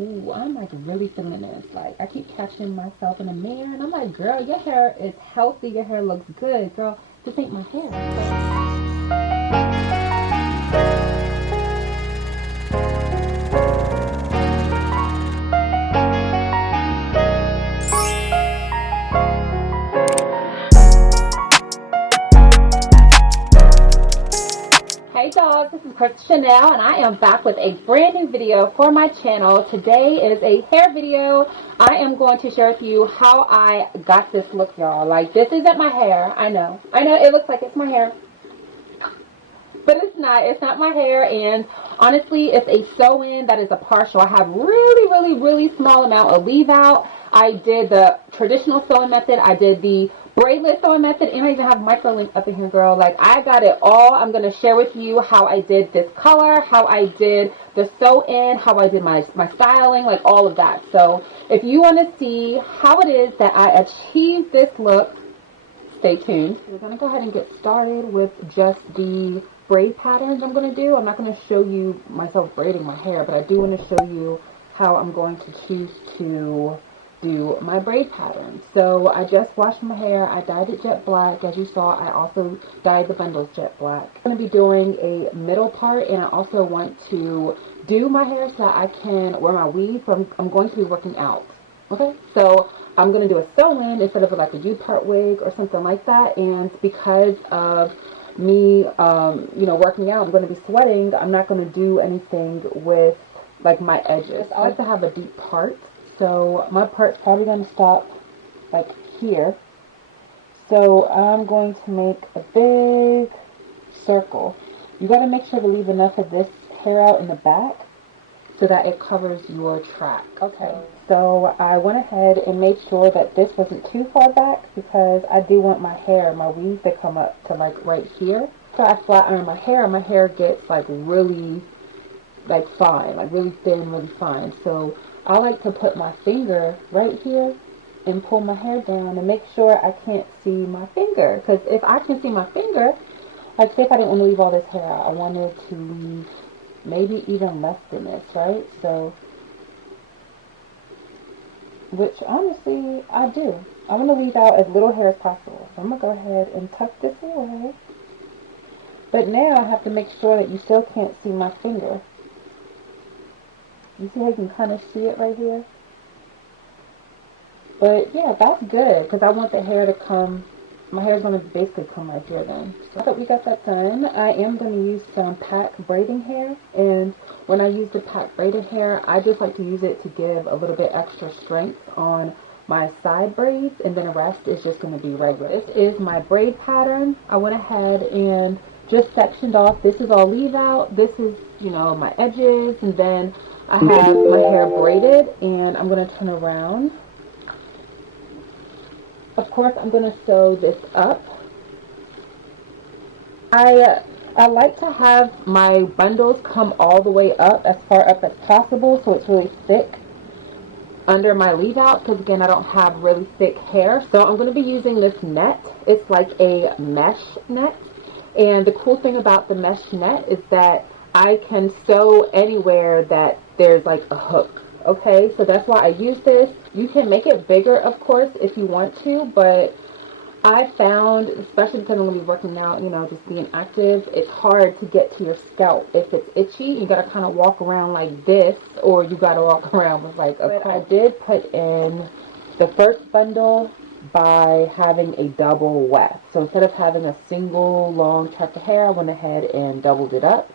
ooh, I'm like really feeling this. Like I keep catching myself in the mirror and I'm like, girl, your hair is healthy, your hair looks good, girl. This ain't my hair. Hey dolls, this is Crystalchanel and I am back with a brand new video for my channel. Today is a hair video. I am going to share with you how I got this look, y'all. Like, this isn't my hair. I know it looks like it's my hair, but it's not my hair. And honestly, it's a sew-in that is a partial. I have really small amount of leave out. I did the traditional sewing method, I did the braidless sewing method, and I even have Microlinks up in here, girl. Like, I got it all. I'm going to share with you how I did this color, how I did the sew-in, how I did my styling, like all of that. So if you want to see how it is that I achieved this look, stay tuned. We're going to go ahead and get started with just the braid patterns I'm going to do. I'm not going to show you myself braiding my hair, but I do want to show you how I'm going to choose to do my braid pattern. So I just washed my hair. I dyed it jet black. As you saw, I also dyed the bundles jet black. I'm going to be doing a middle part, and I also want to do my hair so that I can wear my weave. So I'm going to be working out. Okay, so I'm going to do a sew-in instead of like a U-part wig or something like that. And because of me, you know, working out, I'm going to be sweating. I'm not going to do anything with like my edges. I like to have a deep part. So my part's probably going to stop like here. So I'm going to make a big circle. You got to make sure to leave enough of this hair out in the back so that it covers your track. Okay, so I went ahead and made sure that this wasn't too far back because I do want my hair, my weave, to come up to like right here. So I flat iron my hair gets like really like fine, like really thin, really fine. So I like to put my finger right here and pull my hair down and make sure I can't see my finger. Because if I can see my finger, like say if I didn't want to leave all this hair out, I wanted to leave maybe even less than this, right? So, which honestly I do. I want to leave out as little hair as possible. So I'm going to go ahead and tuck this away. But now I have to make sure that you still can't see my finger. You see how you can kind of see it right here? But yeah, that's good because I want the hair to come, my hair is going to basically come right here then. So that we got that done, I am going to use some pack braiding hair. And when I use the pack braided hair, I just like to use it to give a little bit extra strength on my side braids. And then the rest is just going to be regular. This is my braid pattern. I went ahead and just sectioned off. This is all leave out. This is, you know, my edges. And then I have my hair braided, and I'm going to turn around. Of course, I'm going to sew this up. I like to have my bundles come all the way up, as far up as possible, so it's really thick under my leave out, because again, I don't have really thick hair. So I'm going to be using this net. It's like a mesh net, and the cool thing about the mesh net is that I can sew anywhere that there's like a hook. Okay, so that's why I use this. You can make it bigger, of course, if you want to, but I found, especially because I'm going to be working out, you know, just being active, it's hard to get to your scalp. If it's itchy, you got to kind of walk around like this, or you got to walk around with like a... I did put in the first bundle by having a double weft. So instead of having a single long tuck of hair, I went ahead and doubled it up.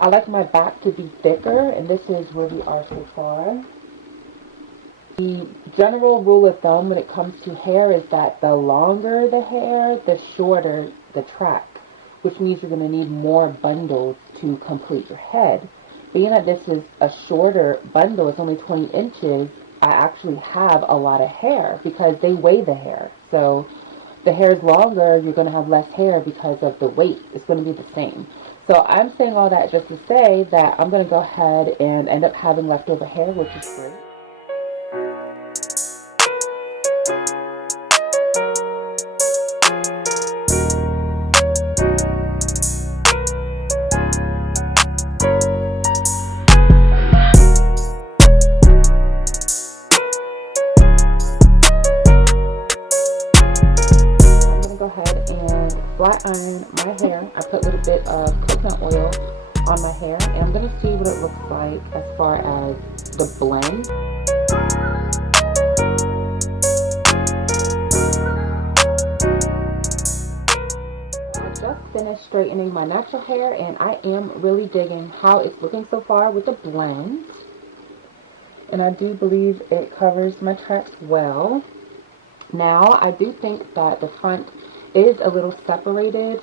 I like my back to be thicker, and this is where we are so far. The general rule of thumb when it comes to hair is that the longer the hair, the shorter the track, which means you're going to need more bundles to complete your head. Being that this is a shorter bundle, it's only 20 inches, I actually have a lot of hair because they weigh the hair. So the hair is longer, you're going to have less hair because of the weight. It's going to be the same. So I'm saying all that just to say that I'm going to go ahead and end up having leftover hair, which is great. hair. I put a little bit of coconut oil on my hair, and I'm going to see what it looks like as far as the blend. I just finished straightening my natural hair, and I am really digging how it's looking so far with the blend. And I do believe it covers my tracks well. Now, I do think that the front is a little separated,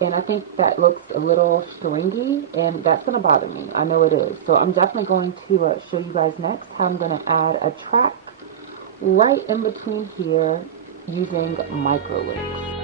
and I think that looks a little stringy, and that's going to bother me. I know it is. So I'm definitely going to show you guys next how I'm going to add a track right in between here using Microlinks.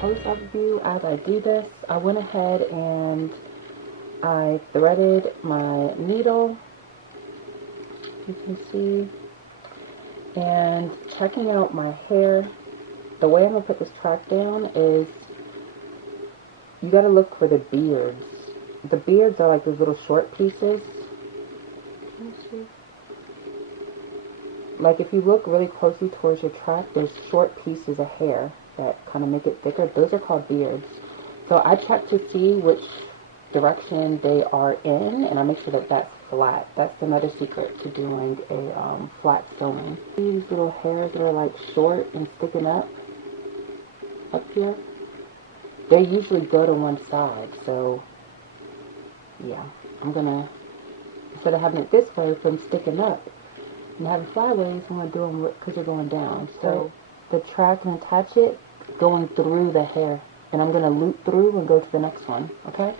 Close-up view as I do this. I went ahead and I threaded my needle, you can see, and checking out my hair. The way I'm going to put this track down is you got to look for the beards. The beards are like those little short pieces. Can you see? Like if you look really closely towards your track, there's short pieces of hair that kind of make it thicker. Those are called beards. So I check to see which direction they are in, and I make sure that that's flat. That's another secret to doing a flat sewing. These little hairs that are like short and sticking up here, they usually go to one side. So yeah, I'm gonna, instead of having it this way from sticking up and having flyaways, I'm gonna do them because they're going down. So the track and attach it going through the hair, and I'm going to loop through and go to the next one, okay?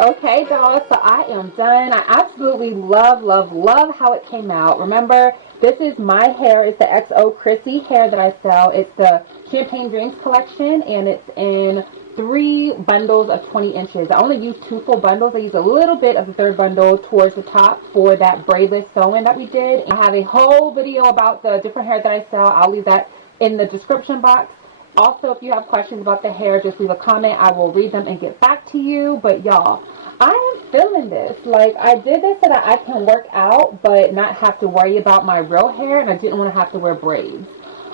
Okay, y'all, so I am done. I absolutely love how it came out. Remember, this is my hair. It's the XO Crissy hair that I sell. It's the Champange Dreams collection, and it's in 3 bundles of 20 inches. I only use 2 full bundles. I use a little bit of the 3rd bundle towards the top for that braidless sewing that we did. And I have a whole video about the different hair that I sell. I'll leave that in the description box. Also, if you have questions about the hair, just leave a comment. I will read them and get back to you. But y'all, I am feeling this. Like, I did this so that I can work out but not have to worry about my real hair, and I didn't want to have to wear braids.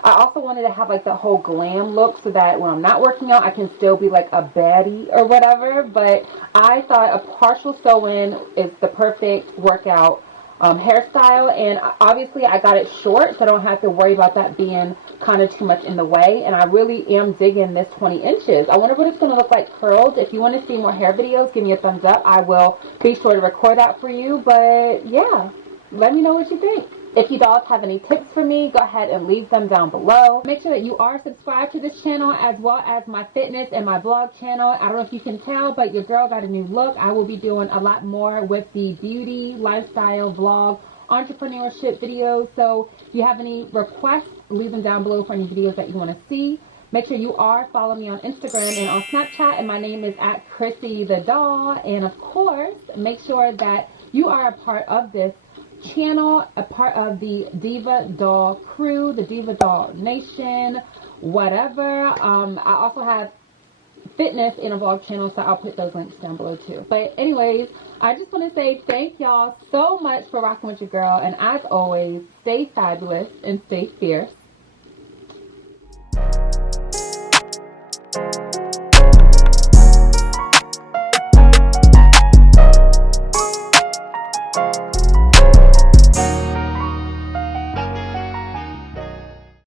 I also wanted to have like the whole glam look so that when I'm not working out, I can still be like a baddie or whatever. But I thought a partial sew-in is the perfect workout hairstyle, and obviously I got it short so I don't have to worry about that being kind of too much in the way. And I really am digging this 20 inches. I wonder what it's going to look like curled. If you want to see more hair videos, give me a thumbs up. I will be sure to record that for you. But yeah, let me know what you think. If you dolls have any tips for me, go ahead and leave them down below. Make sure that you are subscribed to this channel as well as my fitness and my vlog channel. I don't know if you can tell, but your girl got a new look. I will be doing a lot more with the beauty, lifestyle, vlog, entrepreneurship videos. So if you have any requests, leave them down below for any videos that you want to see. Make sure you are following me on Instagram and on Snapchat, and my name is at Crissy the Doll. And of course, make sure that you are a part of this channel, a part of the Diva Doll crew, the Diva Doll Nation, whatever. I also have fitness in a vlog channel, so I'll put those links down below too. But anyways, I just want to say thank y'all so much for rocking with your girl, and as always, stay fabulous and stay fierce.